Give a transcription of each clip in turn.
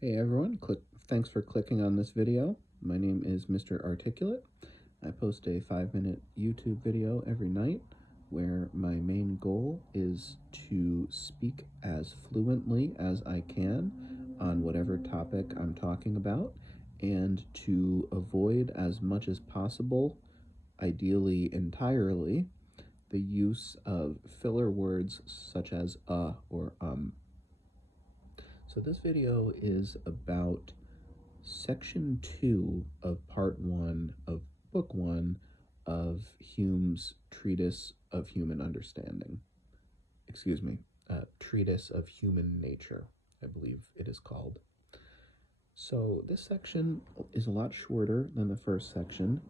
Hey everyone, thanks for clicking on this video. My name is Mr. Articulate. I post a 5-minute YouTube video every night where my main goal is to speak as fluently as I can on whatever topic I'm talking about and to avoid as much as possible, ideally entirely, the use of filler words such as or So this video is about section 2 of part 1 of book 1 of Hume's Treatise of Human Understanding. Treatise of Human Nature, I believe it is called. So this section is a lot shorter than the first section,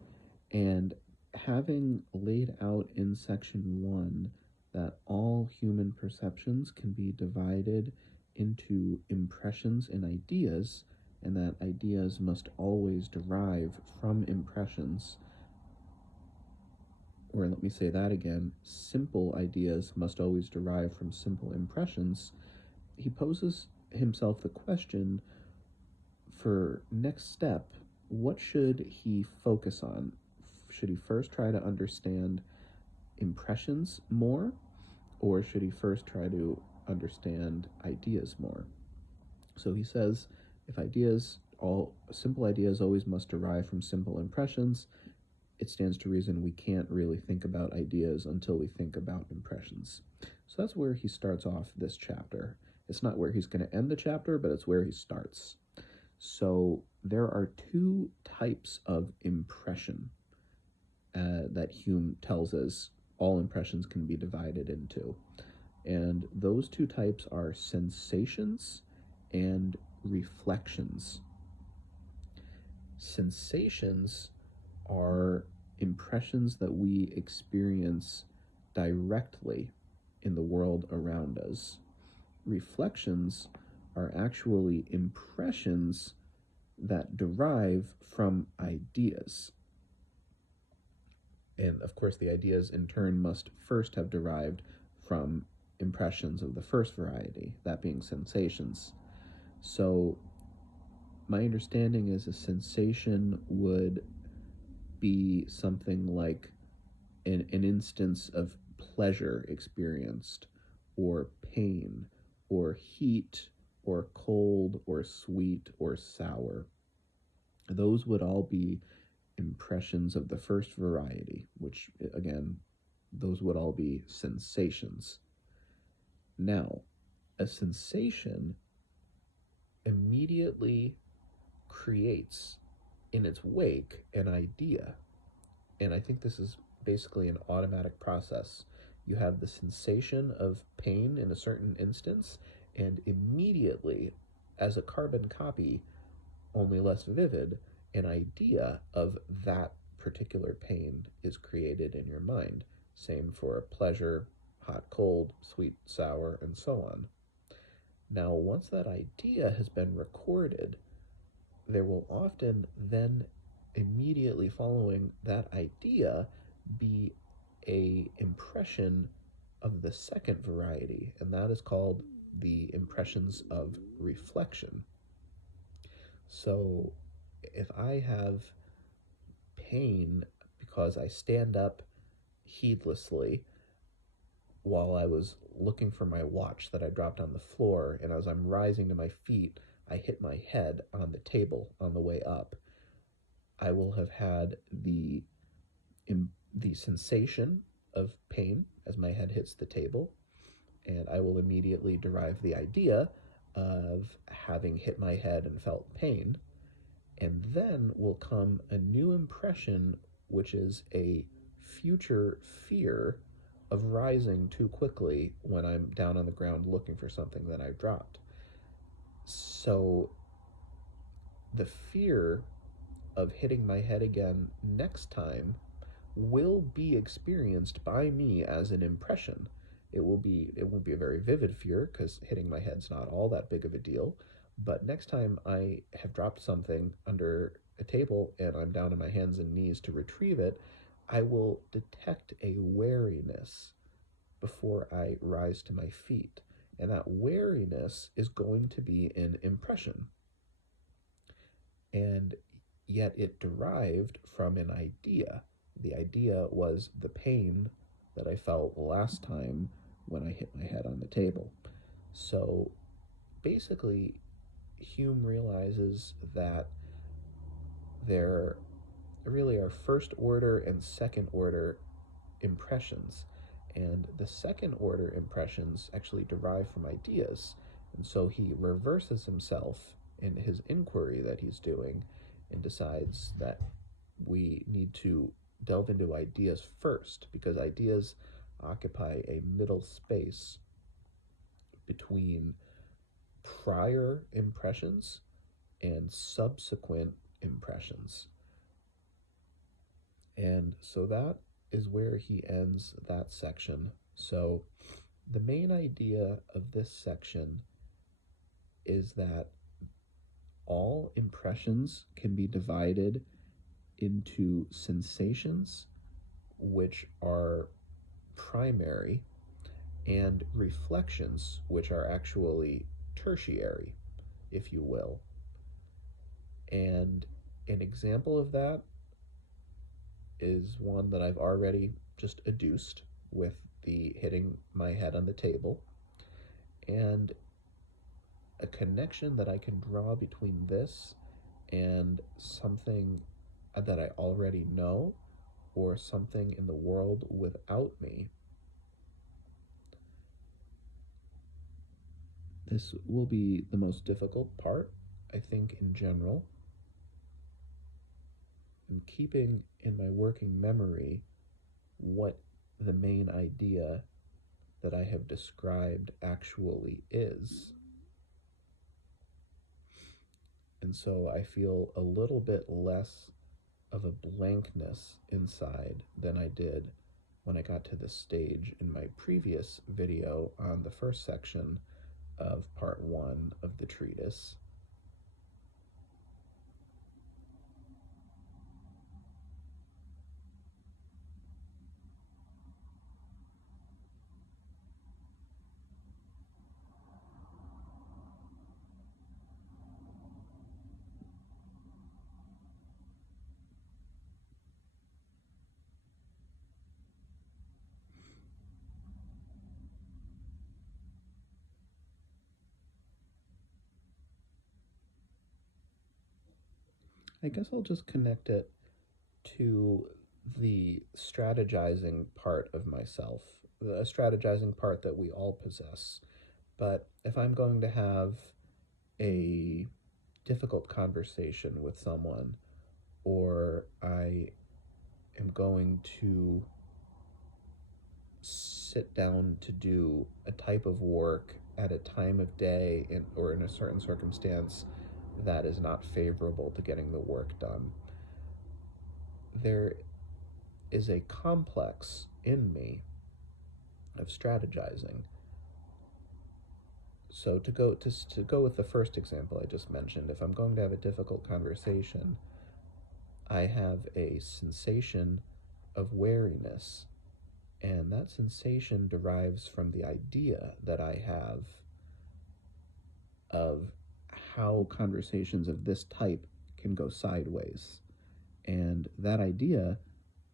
and having laid out in section 1 that all human perceptions can be divided into impressions and ideas, and that ideas must always derive from impressions, or let me say that again, simple ideas must always derive from simple impressions, he poses himself the question for next step, what should he focus on? Should he first try to understand impressions more, or should he first try to understand ideas more? So he says, if all simple ideas always must derive from simple impressions, it stands to reason we can't really think about ideas until we think about impressions. So that's where he starts off this chapter. It's not where he's going to end the chapter, but it's where he starts. So there are two types of impression that Hume tells us all impressions can be divided into. And those two types are sensations and reflections. Sensations are impressions that we experience directly in the world around us. Reflections are actually impressions that derive from ideas. And of course, the ideas in turn must first have derived from impressions of the first variety, that being sensations. So my understanding is a sensation would be something like an instance of pleasure experienced, or pain, or heat, or cold, or sweet, or sour. Those would all be impressions of the first variety, which, again, those would all be sensations. Now, a sensation immediately creates in its wake an idea. And I think this is basically an automatic process. You have the sensation of pain in a certain instance, and immediately, as a carbon copy, only less vivid, an idea of that particular pain is created in your mind. Same for pleasure, hot, cold, sweet, sour, and so on. Now, once that idea has been recorded, there will often then, immediately following that idea, be a impression of the second variety, and that is called the impressions of reflection. So if I have pain because I stand up heedlessly while I was looking for my watch that I dropped on the floor, and as I'm rising to my feet, I hit my head on the table on the way up, I will have had the sensation of pain as my head hits the table, and I will immediately derive the idea of having hit my head and felt pain. And then will come a new impression, which is a future fear of rising too quickly when I'm down on the ground looking for something that I've dropped. So the fear of hitting my head again next time will be experienced by me as an impression. It won't be a very vivid fear because hitting my head's not all that big of a deal. But next time I have dropped something under a table and I'm down on my hands and knees to retrieve it, I will detect a wariness before I rise to my feet. And that wariness is going to be an impression. and yet it derived from an idea. The idea was the pain that I felt last time when I hit my head on the table. So basically, Hume realizes that there really are first order and second order impressions. And the second order impressions actually derive from ideas. And so he reverses himself in his inquiry that he's doing and decides that we need to delve into ideas first because ideas occupy a middle space between prior impressions and subsequent impressions. And so that is where he ends that section. So the main idea of this section is that all impressions can be divided into sensations, which are primary, and reflections, which are actually tertiary, if you will. And an example of that is one that I've already just adduced with the hitting my head on the table. And a connection that I can draw between this and something that I already know or something in the world without me. This will be the most difficult part, I think, in general. I'm keeping in my working memory what the main idea that I have described actually is. And so I feel a little bit less of a blankness inside than I did when I got to this stage in my previous video on the first section of part 1 of the treatise. I guess I'll just connect it to the strategizing part of myself, the strategizing part that we all possess. But if I'm going to have a difficult conversation with someone, or I am going to sit down to do a type of work at a time of day or in a certain circumstance that is not favorable to getting the work done, there is a complex in me of strategizing. So to go with the first example I just mentioned, if I'm going to have a difficult conversation, I have a sensation of wariness, and that sensation derives from the idea that I have of how conversations of this type can go sideways. And that idea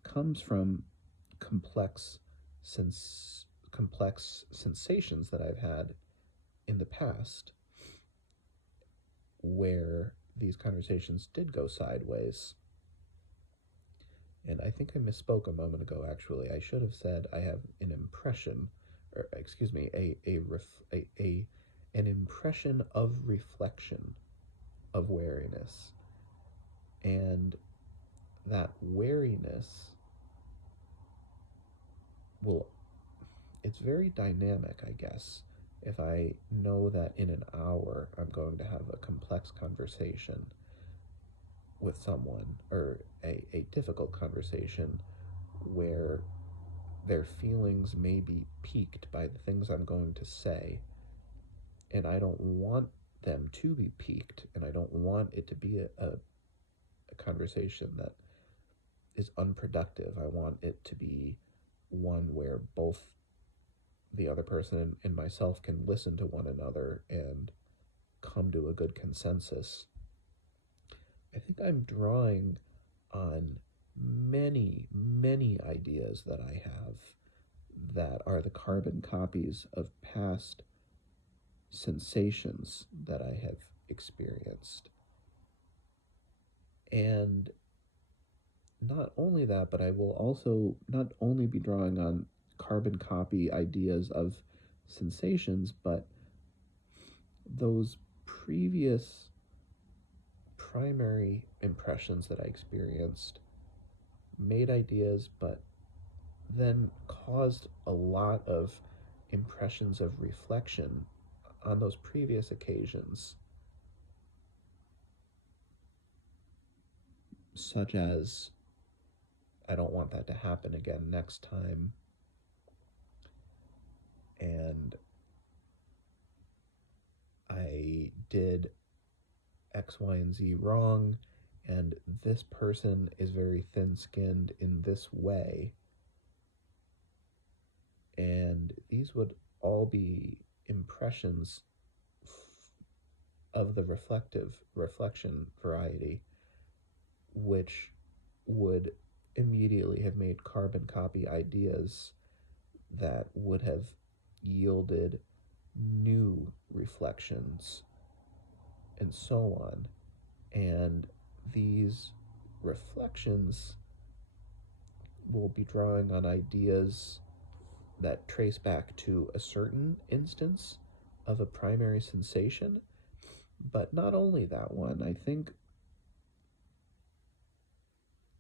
comes from complex sensations that I've had in the past where these conversations did go sideways. And I think I misspoke a moment ago, actually. I should have said I have an impression, or excuse me, an impression of reflection of wariness. And that wariness it's very dynamic, I guess. If I know that in an hour I'm going to have a complex conversation with someone, or a difficult conversation where their feelings may be piqued by the things I'm going to say, and I don't want them to be piqued, and I don't want it to be a conversation that is unproductive. I want it to be one where both the other person and myself can listen to one another and come to a good consensus. I think I'm drawing on many, many ideas that I have that are the carbon copies of past sensations that I have experienced. And not only that, but I will also not only be drawing on carbon copy ideas of sensations, but those previous primary impressions that I experienced made ideas, but then caused a lot of impressions of reflection on those previous occasions, such as, I don't want that to happen again next time, and I did X, Y, and Z wrong, and this person is very thin skinned in this way. And these would all be impressions of the reflection variety, which would immediately have made carbon copy ideas that would have yielded new reflections and so on. And these reflections will be drawing on ideas that trace back to a certain instance of a primary sensation. But not only that one, I think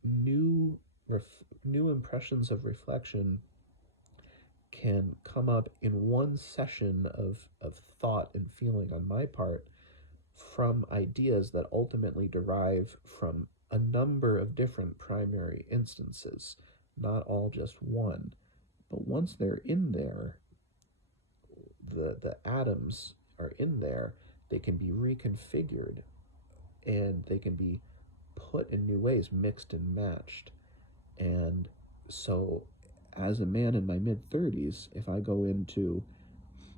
new new impressions of reflection can come up in one session of thought and feeling on my part from ideas that ultimately derive from a number of different primary instances, not all just one. But once they're in there, the atoms are in there, they can be reconfigured and they can be put in new ways, mixed and matched. And so, as a man in my mid 30s, if I go into,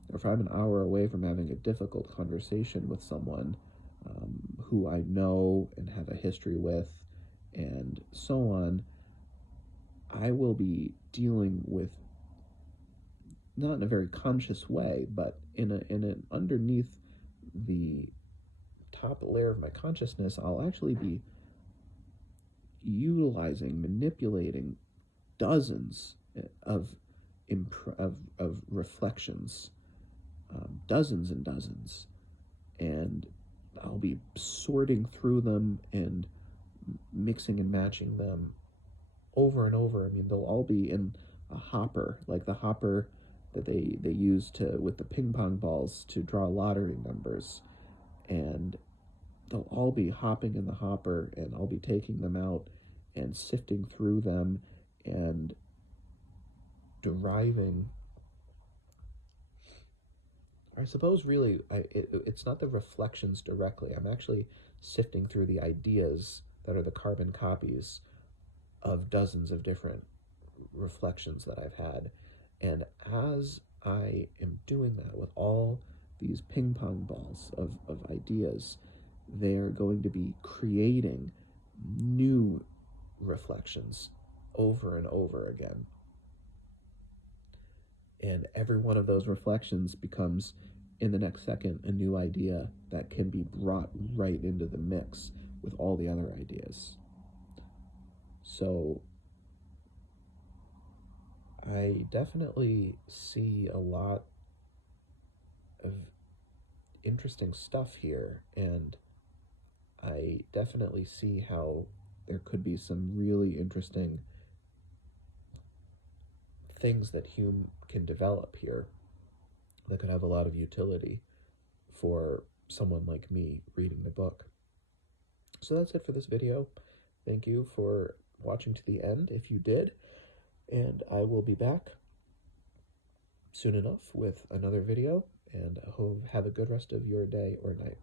or if I'm an hour away from having a difficult conversation with someone who I know and have a history with, and so on, I will be dealing with, not in a very conscious way, but in an underneath the top layer of my consciousness, I'll actually be utilizing, manipulating dozens of of reflections, dozens and dozens, and I'll be sorting through them and mixing and matching them over and over. I mean, they'll all be in a hopper, like the hopper that they use to with the ping pong balls to draw lottery numbers, and they'll all be hopping in the hopper, and I'll be taking them out and sifting through them and deriving. I suppose really, it's not the reflections directly. I'm actually sifting through the ideas that are the carbon copies of dozens of different reflections that I've had. And as I am doing that with all these ping pong balls of ideas, they're going to be creating new reflections over and over again. And every one of those reflections becomes, in the next second, a new idea that can be brought right into the mix with all the other ideas. So I definitely see a lot of interesting stuff here, and I definitely see how there could be some really interesting things that Hume can develop here that could have a lot of utility for someone like me reading the book. So that's it for this video. Thank you for watching to the end if you did, and I will be back soon enough with another video, and I hope have a good rest of your day or night.